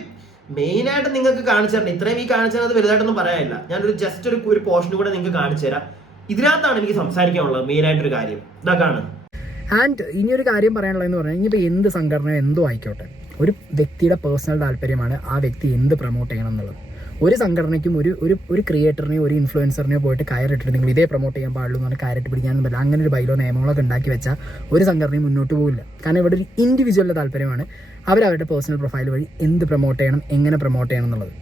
മെയിൻ ആയിട്ട് നിങ്ങൾക്ക് കാണിച്ചു തരണം. ഇത്രയും ഈ കാണിച്ചത് വലുതായിട്ടൊന്നും പറയാനില്ല. ഞാനൊരു ജസ്റ്റ് ഒരു പോർഷൻ കൂടെ നിങ്ങൾക്ക് കാണിച്ചു തരാം. ഇതിനകത്താണ് എനിക്ക് സംസാരിക്കാനുള്ളത് മെയിൻ ആയിട്ടൊരു കാര്യം. ഇതൊക്കെയാണ്. ആൻഡ് ഇനിയൊരു കാര്യം പറയാനുള്ളതെന്ന് പറഞ്ഞാൽ ഇനിയിപ്പോൾ എന്ത് സംഘടന എന്തോ ആയിക്കോട്ടെ, ഒരു വ്യക്തിയുടെ പേഴ്സണൽ താല്പര്യമാണ് ആ വ്യക്തി എന്ത് പ്രൊമോട്ട് ചെയ്യണം എന്നുള്ളത്. ഒരു സംഘടനയ്ക്കും ഒരു ക്രിയേറ്ററിനെയോ ഒരു ഇൻഫ്ലുവൻസറിനെയോ പോയിട്ട് കയറിട്ടിട്ട് നിങ്ങൾ ഇതേ പ്രൊമോട്ട് ചെയ്യാൻ പാടുള്ളൂ എന്ന് പറഞ്ഞാൽ കയറിട്ട് പിടിക്കാനൊന്നും പറ്റില്ല. അങ്ങനെ ഒരു ബൈലോ നിയമങ്ങളൊക്കെ ഉണ്ടാക്കി വെച്ചാൽ ഒരു സംഘടനയും മുന്നോട്ട് പോകില്ല. കാരണം ഇവിടെ ഒരു ഇൻഡിവിജ്വലിൻ്റെ താല്പര്യമാണ് അവരവരുടെ പേഴ്സണൽ പ്രൊഫൈൽ വഴി എന്ത് പ്രൊമോട്ട് ചെയ്യണം, എങ്ങനെ പ്രൊമോട്ട് ചെയ്യണം എന്നുള്ളത്.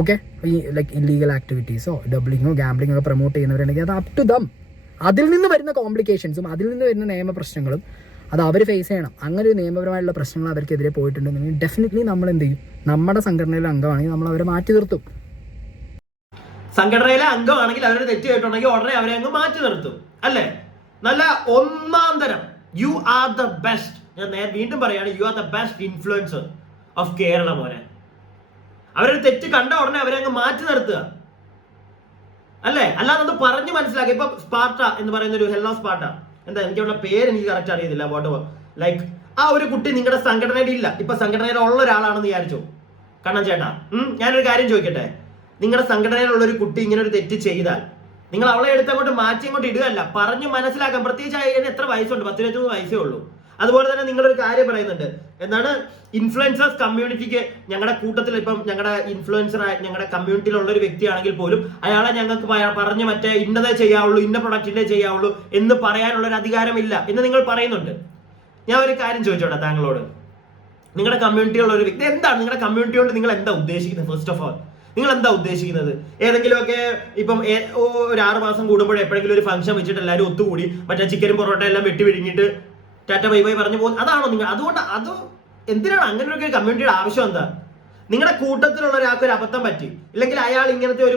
ഓക്കെ, ഈ ലൈക്ക് ഇല്ലീഗൽ ആക്ടിവിറ്റീസോ ഡബ്ലിങ്ങോ ഗാംബ്ലിങ്ങോ ഒക്കെ പ്രൊമോട്ട് ചെയ്യുന്നവരുണ്ടെങ്കിൽ അത് അപ് ടു ദം. അതിൽ നിന്ന് വരുന്ന കോംപ്ലിക്കേഷൻസും അതിൽ നിന്ന് വരുന്ന നിയമപ്രശ്നങ്ങളും അത് അവർ ഫേസ് ചെയ്യണം. അങ്ങനെ ഒരു നിയമപരമായിട്ടുള്ള പ്രശ്നങ്ങൾ അവർക്കെതിരെ പോയിട്ടുണ്ടെങ്കിൽ ഡെഫിനറ്റ്ലി നമ്മൾ എന്ത് ചെയ്യും? നമ്മുടെ സംഘടനയിലെ അംഗമാണെങ്കിൽ നമ്മൾ അവരെ മാറ്റി നിർത്തും. സംഘടനയിലെ അംഗമാണെങ്കിൽ അവരുടെ തെറ്റ് ചെയ്തിട്ടുണ്ടെങ്കിൽ ഉടനെ അവരെ അങ്ങ് മാറ്റി നിർത്തും അല്ലേ? നല്ല ഒന്നാം തരം യു ആർ ദ ബെസ്റ്റ്. ഞാൻ വീണ്ടും പറയാണ്, you are the best influencer of Kerala മോനെ. അവരൊരു തെറ്റ് കണ്ട ഉടനെ അവരെ അങ്ങ് മാറ്റി നിർത്തുക അല്ലേ? അല്ലാതെ അത് പറഞ്ഞു മനസ്സിലാക്കുക. ഇപ്പൊ സ്പാർട്ട എന്ന് പറയുന്ന ഒരു ഹെലനോസ് സ്പാർട്ട, എന്താ എനിക്കുള്ള പേര് എനിക്ക് കറക്റ്റ് അറിയത്തില്ല, വാട്ട് ലൈക്ക് ആ ഒരു കുട്ടി നിങ്ങളുടെ സംഘടനയിൽ ഇല്ല. ഇപ്പൊ സംഘടനയിൽ ഉള്ള ഒരാളാണെന്ന് വിചാരിച്ചു കണ്ണൻ ചേട്ടാ. ഞാനൊരു കാര്യം ചോദിക്കട്ടെ, നിങ്ങളുടെ സംഘടനയിലുള്ള ഒരു കുട്ടി ഇങ്ങനെ ഒരു തെറ്റ് ചെയ്താൽ നിങ്ങൾ അവളെ എടുത്തങ്ങോട്ട് മാറ്റി അങ്ങോട്ട് ഇടുകയല്ല, പറഞ്ഞു മനസ്സിലാക്കാം. പ്രത്യേകിച്ച് അതിന് എത്ര വയസ്സുണ്ട്? 10-23 വയസ്സേ ഉള്ളൂ. അതുപോലെ തന്നെ നിങ്ങളൊരു കാര്യം പറയുന്നുണ്ട്, എന്താണ് ഇൻഫ്ലുവൻസേഴ്സ് കമ്മ്യൂണിറ്റിക്ക് ഞങ്ങളുടെ കൂട്ടത്തിൽ ഇപ്പം ഞങ്ങളുടെ ഇൻഫ്ലുവൻസറായി ഞങ്ങളുടെ കമ്മ്യൂണിറ്റിയിലുള്ള ഒരു വ്യക്തിയാണെങ്കിൽ പോലും അയാളെ ഞങ്ങൾക്ക് പറഞ്ഞ് മറ്റേ ഇന്നതേ ചെയ്യാവുള്ളൂ, ഇന്ന പ്രൊഡക്റ്റിനെ ചെയ്യാവുള്ളൂ എന്ന് പറയാനുള്ള ഒരു അധികാരമില്ല എന്ന് നിങ്ങൾ പറയുന്നുണ്ട്. ഞാൻ ഒരു കാര്യം ചോദിച്ചോട്ടെ താങ്കളോട്, നിങ്ങളുടെ കമ്മ്യൂണിറ്റിയുള്ള ഒരു വ്യക്തി എന്താണ് നിങ്ങളുടെ കമ്മ്യൂണിറ്റി കൊണ്ട് നിങ്ങൾ എന്താ ഉദ്ദേശിക്കുന്നത്? ഫസ്റ്റ് ഓഫ് ഓൾ നിങ്ങൾ എന്താ ഉദ്ദേശിക്കുന്നത്? ഏതെങ്കിലുമൊക്കെ ഇപ്പം ഒരു 6 മാസം കൂടുമ്പോൾ എപ്പോഴെങ്കിലും ഒരു ഫംഗ്ഷൻ വെച്ചിട്ട് എല്ലാവരും ഒത്തുകൂടി മറ്റേ ചിക്കനും പൊറോട്ട എല്ലാം വെട്ടി വിഴുങ്ങിയിട്ട് ടാറ്റ ബൈ ബൈ പറഞ്ഞു പോകുന്നത് അതാണോ നിങ്ങൾ? അതുകൊണ്ട് അത് എന്തിനാണ് അങ്ങനെ ഒരു കമ്മ്യൂണിറ്റിയുടെ ആവശ്യം? എന്താ നിങ്ങളുടെ കൂട്ടത്തിലുള്ള ഒരാൾക്ക് ഒരു അബദ്ധം പറ്റി, ഇല്ലെങ്കിൽ അയാൾ ഇങ്ങനത്തെ ഒരു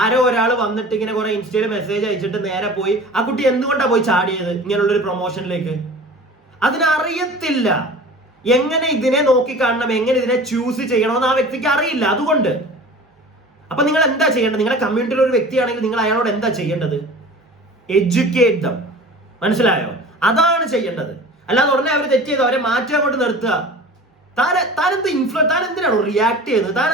ആരോ ഒരാൾ വന്നിട്ട് ഇങ്ങനെ കുറെ ഇൻസ്റ്റയിൽ മെസ്സേജ് അയച്ചിട്ട് നേരെ പോയി ആ കുട്ടി എന്തുകൊണ്ടാണ് പോയി ചാടിയത് ഇങ്ങനെയുള്ളൊരു പ്രൊമോഷനിലേക്ക്? അതിനറിയത്തില്ല എങ്ങനെ ഇതിനെ നോക്കിക്കാണണം, എങ്ങനെ ഇതിനെ ചൂസ് ചെയ്യണമെന്ന് ആ വ്യക്തിക്ക് അറിയില്ല. അതുകൊണ്ട് അപ്പൊ നിങ്ങൾ എന്താ ചെയ്യേണ്ടത്? നിങ്ങളുടെ കമ്മ്യൂണിറ്റിയിലെ ഒരു വ്യക്തിയാണെങ്കിൽ നിങ്ങൾ അയാളോട് എന്താ ചെയ്യേണ്ടത്? എഡ്യൂക്കേറ്റ് ദം. മനസ്സിലായോ? അതാണ് ചെയ്യേണ്ടത്. അല്ലാതെ ഉടനെ അവർ തെറ്റ് ചെയ്ത് അവരെ മാറ്റി അങ്ങോട്ട് നിർത്തുക. താൻ എന്തിനാണോ റിയാക്ട് ചെയ്യുന്നത്? താൻ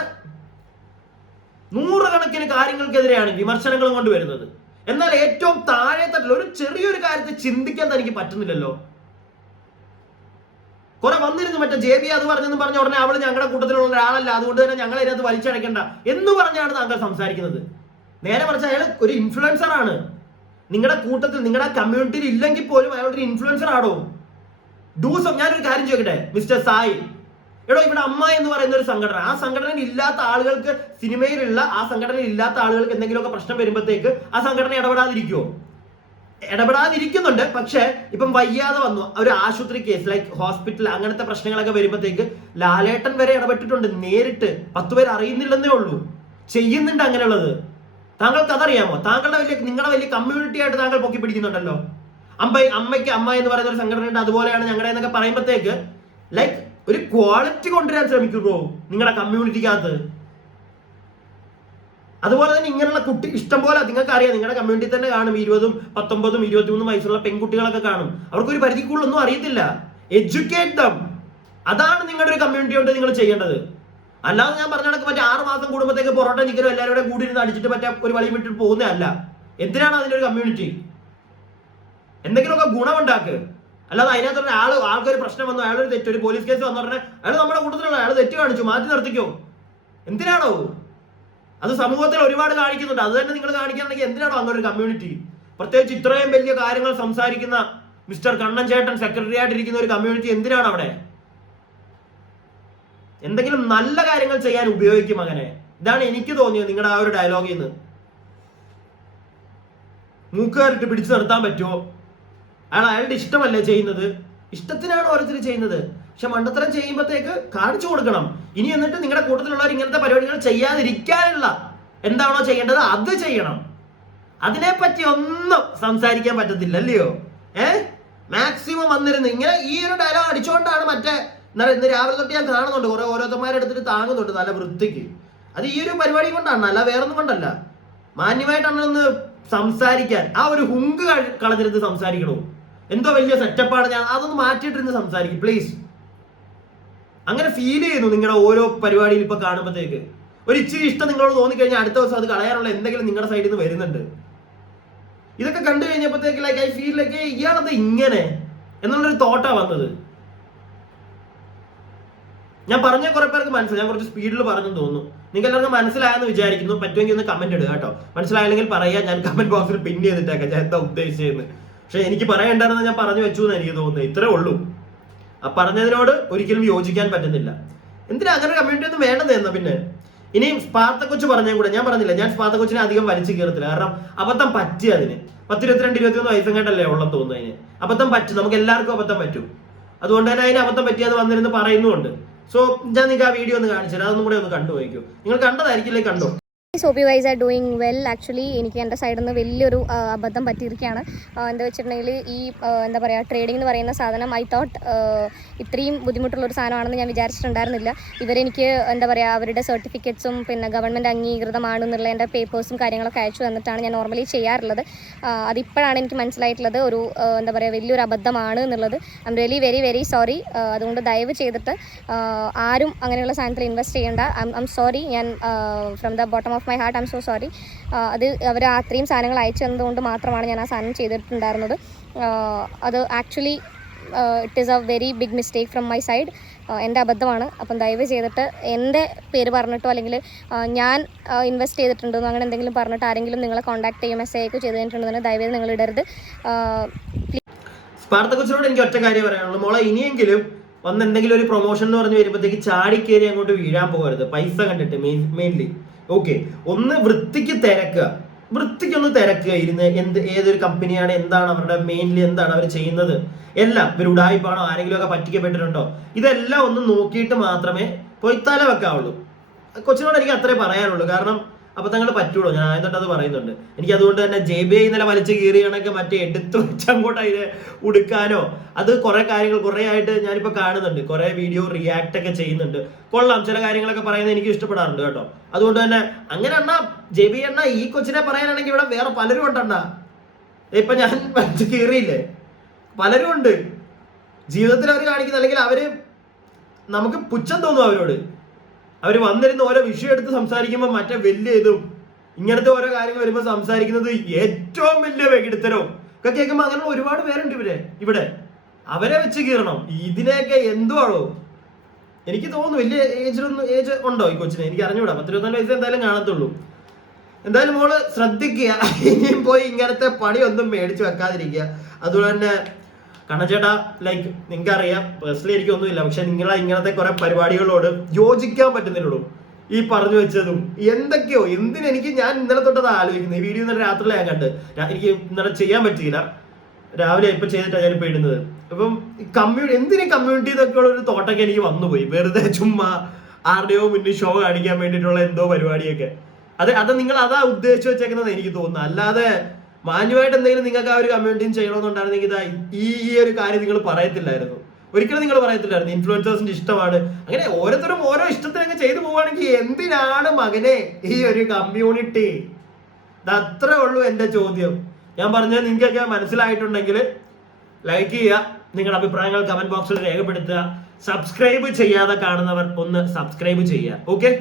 നൂറുകണക്കിന് കാര്യങ്ങൾക്കെതിരെയാണ് വിമർശനങ്ങളും കൊണ്ടുവരുന്നത്. എന്നാൽ ഏറ്റവും താഴെ തട്ടിൽ ഒരു ചെറിയൊരു കാര്യത്തെ ചിന്തിക്കാൻ തനിക്ക് പറ്റുന്നില്ലല്ലോ. കുറെ വന്നിരുന്നു മറ്റേ JB അത് പറഞ്ഞെന്ന് പറഞ്ഞ ഉടനെ അവള് ഞങ്ങളുടെ കൂട്ടത്തിലുള്ള ഒരാളല്ല, അതുകൊണ്ട് തന്നെ ഞങ്ങൾ അതിനകത്ത് വലിച്ചടയ്ക്കണ്ട എന്ന് പറഞ്ഞാണ് താങ്കൾ സംസാരിക്കുന്നത്. നേരെ മറിച്ച് അയാൾ ഒരു ഇൻഫ്ലുവൻസർ ആണ്. നിങ്ങളുടെ കൂട്ടത്തിൽ നിങ്ങളുടെ കമ്മ്യൂണിറ്റിയിൽ ഇല്ലെങ്കിൽ പോലും അയാൾ ഒരു ഇൻഫ്ലുവൻസർ ആണോ? ഞാനൊരു കാര്യം ചോദിക്കട്ടെ മിസ്റ്റർ സായി, എടോ ഇവിടെ അമ്മ എന്ന് പറയുന്ന ഒരു സംഘടന, ആ സംഘടനയിൽ ഇല്ലാത്ത ആളുകൾക്ക്, സിനിമയിലുള്ള ആ സംഘടനയിൽ ഇല്ലാത്ത ആളുകൾക്ക് എന്തെങ്കിലുമൊക്കെ പ്രശ്നം വരുമ്പോഴത്തേക്ക് ആ സംഘടന ഇടപെടാതിരിക്കുമോ? ഇടപെടാതിരിക്കുന്നുണ്ട്. പക്ഷെ ഇപ്പം വയ്യാതെ വന്നു ഒരു ആശുപത്രി കേസ്, ലൈക്ക് ഹോസ്പിറ്റൽ, അങ്ങനത്തെ പ്രശ്നങ്ങളൊക്കെ വരുമ്പോഴത്തേക്ക് ലാലേട്ടൻ വരെ ഇടപെട്ടിട്ടുണ്ട് നേരിട്ട്. 10 പേര് അറിയുന്നില്ലെന്നേ ഉള്ളൂ, ചെയ്യുന്നുണ്ട് അങ്ങനെയുള്ളത്. താങ്കൾക്ക് അതറിയാമോ? നിങ്ങളുടെ വലിയ കമ്മ്യൂണിറ്റി ആയിട്ട് താങ്കൾ പൊക്കി പിടിക്കുന്നുണ്ടല്ലോ. അമ്മയ്ക്ക് അമ്മ എന്ന് പറയുന്ന ഒരു സംഘടനയുണ്ട്, അതുപോലെയാണ് ഞങ്ങളുടെ എന്നൊക്കെ പറയുമ്പോഴത്തേക്ക് ലൈക്ക് ഒരു ക്വാളിറ്റി കൊണ്ടുവരാൻ ശ്രമിക്കുമോ നിങ്ങളുടെ കമ്മ്യൂണിറ്റിക്കകത്ത്? അതുപോലെ തന്നെ ഇങ്ങനെയുള്ള കുട്ടി ഇഷ്ടം പോലെ നിങ്ങൾക്ക് അറിയാം, നിങ്ങളുടെ കമ്മ്യൂണിറ്റി തന്നെ കാണും 20, 19, 23 വയസ്സുള്ള പെൺകുട്ടികളൊക്കെ കാണും. അവർക്കൊരു പരിധിക്കുള്ളൊന്നും അറിയത്തില്ല. എഡ്യൂക്കേറ്റ് ദം. അതാണ് നിങ്ങളുടെ ഒരു കമ്മ്യൂണിറ്റി കൊണ്ട് നിങ്ങൾ ചെയ്യേണ്ടത്. അല്ലാതെ ഞാൻ പറഞ്ഞ കണക്ക് മറ്റേ 6 മാസം കൂടുമ്പോഴത്തേക്ക് പൊറോട്ട ചിക്കനും എല്ലാവരും കൂടി ഇരുന്ന് അടിച്ചിട്ട് മറ്റേ ഒരു വഴി വിട്ടിട്ട് പോകുന്നതല്ല. എന്തിനാണ് അതിനൊരു കമ്മ്യൂണിറ്റി? എന്തെങ്കിലുമൊക്കെ ഗുണമുണ്ടാക്ക്. അല്ലാതെ അതിനകത്ത് ആൾക്കൊരു പ്രശ്നം വന്നു, അയാളൊരു തെറ്റ്, ഒരു പോലീസ് കേസ് വന്നു പറഞ്ഞാൽ അയാൾ നമ്മുടെ കൂട്ടത്തിലുള്ള അയാൾ തെറ്റ് കാണിച്ചു, മാറ്റി നിർത്തിക്കോ. എന്തിനാണോ? അത് സമൂഹത്തിൽ ഒരുപാട് കാണിക്കുന്നുണ്ട്. അത് തന്നെ നിങ്ങൾ കാണിക്കുകയാണെങ്കിൽ എന്തിനാണോ അങ്ങനെ ഒരു കമ്മ്യൂണിറ്റി? പ്രത്യേകിച്ച് ഇത്രയും വലിയ കാര്യങ്ങൾ സംസാരിക്കുന്ന മിസ്റ്റർ കണ്ണൻ ചേട്ടൻ സെക്രട്ടറി ആയിട്ടിരിക്കുന്ന ഒരു കമ്മ്യൂണിറ്റി എന്തിനാണ് അവിടെ? എന്തെങ്കിലും നല്ല കാര്യങ്ങൾ ചെയ്യാൻ ഉപയോഗിക്കും അങ്ങനെ. ഇതാണ് എനിക്ക് തോന്നിയത് നിങ്ങളുടെ ആ ഒരു ഡയലോഗിൽ നിന്ന്. മൂക്കുകാരിട്ട് പിടിച്ചു നിർത്താൻ പറ്റുമോ? അയാളുടെ ഇഷ്ടമല്ലേ ചെയ്യുന്നത്? ഇഷ്ടത്തിനാണ് ഓരോരുത്തർ ചെയ്യുന്നത്. പക്ഷെ മണ്ടത്തരം ചെയ്യുമ്പോഴത്തേക്ക് കാണിച്ചു കൊടുക്കണം. ഇനി എന്നിട്ട് നിങ്ങളുടെ കൂട്ടത്തിലുള്ളവർ ഇങ്ങനത്തെ പരിപാടികൾ ചെയ്യാതിരിക്കാനുള്ള എന്താണോ ചെയ്യേണ്ടത് അത് ചെയ്യണം. അതിനെപ്പറ്റി ഒന്നും സംസാരിക്കാൻ പറ്റത്തില്ല, അല്ലയോ? മാക്സിമം വന്നിരുന്നു ഇങ്ങനെ ഈ ഒരു ഡയലോഗ് അടിച്ചുകൊണ്ടാണ് മറ്റേ ഇന്ന് രാവിലെ തൊട്ട് ഞാൻ കാണുന്നുണ്ട് കുറെ ഓരോരുത്തന്മാരെടുത്തിട്ട് താങ്ങുന്നുണ്ട് നല്ല വൃത്തിക്ക്. അത് ഈ ഒരു പരിപാടി കൊണ്ടാണ്, അല്ല വേറൊന്നും കൊണ്ടല്ല. മാന്യമായിട്ടാണ് ഒന്ന് സംസാരിക്കാൻ. ആ ഒരു ഹുങ്ക് കളഞ്ഞിരുന്ന് സംസാരിക്കണോ? എന്തോ വലിയ സെറ്റപ്പാണ്, ഞാൻ അതൊന്ന് മാറ്റിയിട്ടിരുന്ന് സംസാരിക്കും പ്ലീസ്. അങ്ങനെ ഫീൽ ചെയ്യുന്നു നിങ്ങളുടെ ഓരോ പരിപാടിയിൽ ഇപ്പൊ കാണുമ്പോഴത്തേക്ക്. ഒരു ഇച്ചിരി ഇഷ്ടം നിങ്ങളോട് തോന്നിക്കഴിഞ്ഞാൽ അടുത്ത ദിവസം അത് കളയാനുള്ള എന്തെങ്കിലും നിങ്ങളുടെ സൈഡിൽ നിന്ന് വരുന്നുണ്ട്. ഇതൊക്കെ കണ്ടു കഴിഞ്ഞപ്പോഴത്തേക്ക് ലൈക്ക് ഐ ഫീൽ ലൈക്ക് ഇയാളത് ഇങ്ങനെ എന്നുള്ളൊരു തോട്ടാ വന്നത്. ഞാൻ പറഞ്ഞ കുറെ പേർക്ക് മനസ്സിലായി, ഞാൻ കുറച്ച് സ്പീഡിൽ പറഞ്ഞു തോന്നുന്നു. നിങ്ങൾക്ക് എല്ലാവർക്കും മനസ്സിലായെന്ന് വിചാരിക്കുന്നു. പറ്റുമെങ്കിൽ ഒന്ന് കമന്റ് ഇടുക കേട്ടോ. മനസ്സിലായില്ലെങ്കിൽ പറയാം, ഞാൻ കമന്റ് ബോക്സിൽ പിൻ ചെയ്തിട്ടേക്കാം ഞാൻ എന്താ ഉദ്ദേശിച്ചതെന്ന്. പക്ഷെ എനിക്ക് പറയണ്ടായിരുന്നത് ഞാൻ പറഞ്ഞു വെച്ചു എന്ന് എനിക്ക് തോന്നുന്നത്. ഇത്രേ ഉള്ളൂ. ആ പറഞ്ഞതിനോട് ഒരിക്കലും യോജിക്കാൻ പറ്റുന്നില്ല. എന്തിനാ അങ്ങനെ കമ്മ്യൂണിറ്റി ഒന്നും വേണ്ടത് എന്നാ? പിന്നെ ഇനിയും സ്പാർത്തക്കൊച്ച് പറഞ്ഞാൽ കൂടെ ഞാൻ പറഞ്ഞില്ല, ഞാൻ സ്പാർത്തക്കൊച്ചിനെ അധികം വലിച്ചു കയറത്തില്ല. കാരണം അബദ്ധം പറ്റി. അതിന് 10, 22, 23 വയസ്സും കണ്ടല്ലേ ഉള്ളത് തോന്നുന്നു. അതിന് അബദ്ധം പറ്റും, നമുക്ക് എല്ലാവർക്കും അബദ്ധം പറ്റും. അതുകൊണ്ട് തന്നെ അതിന് അബദ്ധം പറ്റിയത് വന്നിരുന്ന് പറയുന്നുണ്ട്. സോ ഞാൻ നിങ്ങൾക്ക് ആ വീഡിയോ ഒന്ന് കാണിച്ചു തരാം, അതൊന്നും കൂടെ ഒന്ന് കണ്ടുപോയിക്കോ. നിങ്ങൾ കണ്ടതായിരിക്കില്ലേ? കണ്ടോ? Hope you guys are doing well. Actually എനിക്ക് എൻ്റെ സൈഡിൽ നിന്ന് വലിയൊരു അബദ്ധം പറ്റിയിരിക്കുകയാണ്. എന്താ വെച്ചിട്ടുണ്ടെങ്കിൽ ഈ എന്താ പറയുക, ട്രേഡിംഗ് എന്ന് പറയുന്ന സാധനം ഐ തോട്ട് ഇത്രയും ബുദ്ധിമുട്ടുള്ളൊരു സാധനമാണെന്ന് ഞാൻ വിചാരിച്ചിട്ടുണ്ടായിരുന്നില്ല. ഇവരെനിക്ക് എന്താ പറയുക അവരുടെ സർട്ടിഫിക്കറ്റ്സും പിന്നെ ഗവൺമെൻറ് അംഗീകൃതമാണെന്നുള്ള എൻ്റെ പേപ്പേഴ്സും കാര്യങ്ങളൊക്കെ അയച്ചു തന്നിട്ടാണ് ഞാൻ നോർമലി ചെയ്യാറുള്ളത്. അതിപ്പോഴാണ് എനിക്ക് മനസ്സിലായിട്ടുള്ളത് ഒരു എന്താ പറയുക വലിയൊരു അബദ്ധമാണ് എന്നുള്ളത്. I am really very very sorry. അതുകൊണ്ട് ദയവ് ചെയ്തിട്ട് ആരും അങ്ങനെയുള്ള സാധനത്തിൽ ഇൻവെസ്റ്റ് ചെയ്യേണ്ട. I am sorry. ഞാൻ from the bottom of my heart I am so sorry. അത് അവർ അത്രയും സാധനങ്ങൾ അയച്ചു തന്നതുകൊണ്ട് മാത്രമാണ് ഞാൻ ആ സാധനം ചെയ്തിട്ടുണ്ടായിരുന്നത്. അത് actually it is a very big mistake from my side. എൻ്റെ അബദ്ധമാണ്. അപ്പം ദയവ് ചെയ്തിട്ട് എൻ്റെ പേര് പറഞ്ഞിട്ടോ അല്ലെങ്കിൽ ഞാൻ ഇൻവെസ്റ്റ് ചെയ്തിട്ടുണ്ടെന്നോ അങ്ങനെ എന്തെങ്കിലും പറഞ്ഞിട്ട് ആരെങ്കിലും നിങ്ങളെ കോൺടാക്ട് ചെയ്യും മെസ്സേജ് ഒക്കെ ചെയ്ത് കഴിഞ്ഞിട്ടുണ്ടെന്ന് ദയവേത് നിങ്ങൾ ഇടരുത്. സ്പാർത്തക്കൊച്ചിനോട് എനിക്ക് ഒറ്റ കാര്യം പറയാനുള്ളൂ. മോളെ ഇനിയെങ്കിലും വന്ന് എന്തെങ്കിലും ഒരു പ്രൊമോഷൻ എന്ന് പറഞ്ഞ് വരുമ്പോഴത്തേക്ക് ചാടിക്കേറി അങ്ങോട്ട് വീഴാൻ പോകരുത്. പൈസ കണ്ടിട്ട് മെയിൻലി ഓക്കെ. ഒന്ന് വൃത്തിക്ക് തിരക്കുക, വൃത്തിക്കൊന്ന് തിരക്കുക ഇരുന്ന്. ഏതൊരു കമ്പനിയാണ്, എന്താണ് അവരുടെ മെയിൻലി എന്താണ് അവർ ചെയ്യുന്നത്, എല്ലാം ഇവർ ഉടായിപ്പാണോ, ആരെങ്കിലും ഒക്കെ പറ്റിക്കപ്പെട്ടിട്ടുണ്ടോ, ഇതെല്ലാം ഒന്ന് നോക്കിയിട്ട് മാത്രമേ പോയി തല വെക്കാവുള്ളൂ. കൊച്ചിനോട് എനിക്ക് അത്രേ പറയാനുള്ളൂ. കാരണം അബദ്ധങ്ങൾ പറ്റുള്ളൂ. ഞാൻ ആദ്യം തൊട്ട് അത് പറയുന്നുണ്ട്. എനിക്ക് അതുകൊണ്ട് തന്നെ JBI ഇന്നലെ വലിച്ചു കീറിയ കണക്ക് മറ്റേ എടുത്തു വെച്ച് അങ്ങോട്ട് അതിനെ ഉടുക്കാനോ അത് കുറെ കാര്യങ്ങൾ കുറെ ആയിട്ട് ഞാനിപ്പോ കാണുന്നുണ്ട്. കുറെ വീഡിയോ റിയാക്ട് ഒക്കെ ചെയ്യുന്നുണ്ട്. കൊള്ളാം, ചില കാര്യങ്ങളൊക്കെ പറയുന്നത് എനിക്ക് ഇഷ്ടപ്പെടാറുണ്ട് കേട്ടോ. അതുകൊണ്ട് തന്നെ അങ്ങനെ അണ്ണാ JBI അണ്ണാ ഈ കൊച്ചിനെ പറയാനാണെങ്കിൽ ഇവിടെ വേറെ പലരും ഉണ്ടണ്ണാ. ഇപ്പൊ ഞാൻ വലിച്ചു കീറിയില്ലേ, പലരും ഉണ്ട് ജീവിതത്തിൽ. അവർ കാണിക്കുന്ന അല്ലെങ്കിൽ അവര് നമുക്ക് പുച്ഛം തോന്നും അവരോട്. അവർ വന്നിരുന്ന് ഓരോ വിഷയം എടുത്ത് സംസാരിക്കുമ്പോൾ മറ്റേ വലിയ ഇതും ഇങ്ങനത്തെ ഓരോ കാര്യങ്ങൾ വരുമ്പോൾ സംസാരിക്കുന്നത് ഏറ്റവും വലിയ വെകിടുത്തരവും ഒക്കെ കേൾക്കുമ്പോൾ അങ്ങനെ ഒരുപാട് പേരുണ്ട് ഇവിടെ. അവരെ വെച്ച് കീറണം. ഇതിനെയൊക്കെ എന്തുവാണോ എനിക്ക് തോന്നുന്നു. വലിയ ഏജ് ഉണ്ടോ ഈ കൊച്ചിന് എനിക്ക് അറിഞ്ഞുകൂടാ. 10-24 വയസ്സ് എന്തായാലും കാണത്തുള്ളൂ. എന്തായാലും മോള് ശ്രദ്ധിക്കുക, ഇനിയും പോയി ഇങ്ങനത്തെ പണിയൊന്നും മേടിച്ചു വെക്കാതിരിക്കുക. അതുപോലെ തന്നെ കണ്ണച്ചേട്ടാ, ലൈക്ക് നിങ്ങൾക്ക് അറിയാം പേഴ്സണലി എനിക്കൊന്നുമില്ല, പക്ഷെ നിങ്ങളെ ഇങ്ങനത്തെ കുറെ പരിപാടികളോട് യോജിക്കാൻ പറ്റുന്നില്ലല്ലോ. ഈ പറഞ്ഞു വെച്ചതും എന്തൊക്കെയോ എന്തിനെനിക്ക് ഞാൻ ഇന്നലെ തൊട്ടത് ആലോചിക്കുന്നത്. ഈ വീഡിയോ ഇന്നലെ രാത്രിയിലെ ഞാൻ കണ്ട്. എനിക്ക് ഇന്നലെ ചെയ്യാൻ പറ്റിയില്ല, രാവിലെ ഇപ്പൊ ചെയ്തിട്ടാണ് ഞാനിപ്പോ ഇടുന്നത്. അപ്പം എന്തിനും കമ്മ്യൂണിറ്റി എന്നൊക്കെയുള്ള ഒരു തോട്ടൊക്കെ എനിക്ക് വന്നുപോയി. വെറുതെ ചുമ്മാ ആരുടെയോ മുന്നിൽ ഷോ കാണിക്കാൻ വേണ്ടിയിട്ടുള്ള എന്തോ പരിപാടിയൊക്കെ. അത് നിങ്ങൾ അതാ ഉദ്ദേശിച്ച് വെച്ചേക്കുന്നത് എനിക്ക് തോന്നുന്നു. അല്ലാതെ മാന്യമായിട്ട് എന്തെങ്കിലും നിങ്ങൾക്ക് ആ ഒരു കമ്മ്യൂണിറ്റിയും ചെയ്യണമെന്നുണ്ടായിരുന്നെങ്കിൽ ഈ ഒരു കാര്യം നിങ്ങൾ പറയത്തില്ലായിരുന്നു. ഒരിക്കലും നിങ്ങൾ പറയത്തില്ലായിരുന്നു. ഇൻഫ്ലുവൻസേഴ്സിന്റെ ഇഷ്ടമാണ് അങ്ങനെ ഓരോരുത്തരും ഓരോ ഇഷ്ടത്തിനൊക്കെ ചെയ്തു പോവുകയാണെങ്കിൽ എന്തിനാണ് മകനെ ഈ ഒരു കമ്മ്യൂണിറ്റി? ഇത് അത്രേ ഉള്ളൂ എന്റെ ചോദ്യം. ഞാൻ പറഞ്ഞത് നിങ്ങൾക്കൊക്കെ മനസ്സിലായിട്ടുണ്ടെങ്കിൽ ലൈക്ക് ചെയ്യുക, നിങ്ങളുടെ അഭിപ്രായങ്ങൾ കമന്റ് ബോക്സിൽ രേഖപ്പെടുത്തുക. സബ്സ്ക്രൈബ് ചെയ്യാതെ കാണുന്നവർ ഒന്ന് സബ്സ്ക്രൈബ് ചെയ്യുക. ഓക്കെ.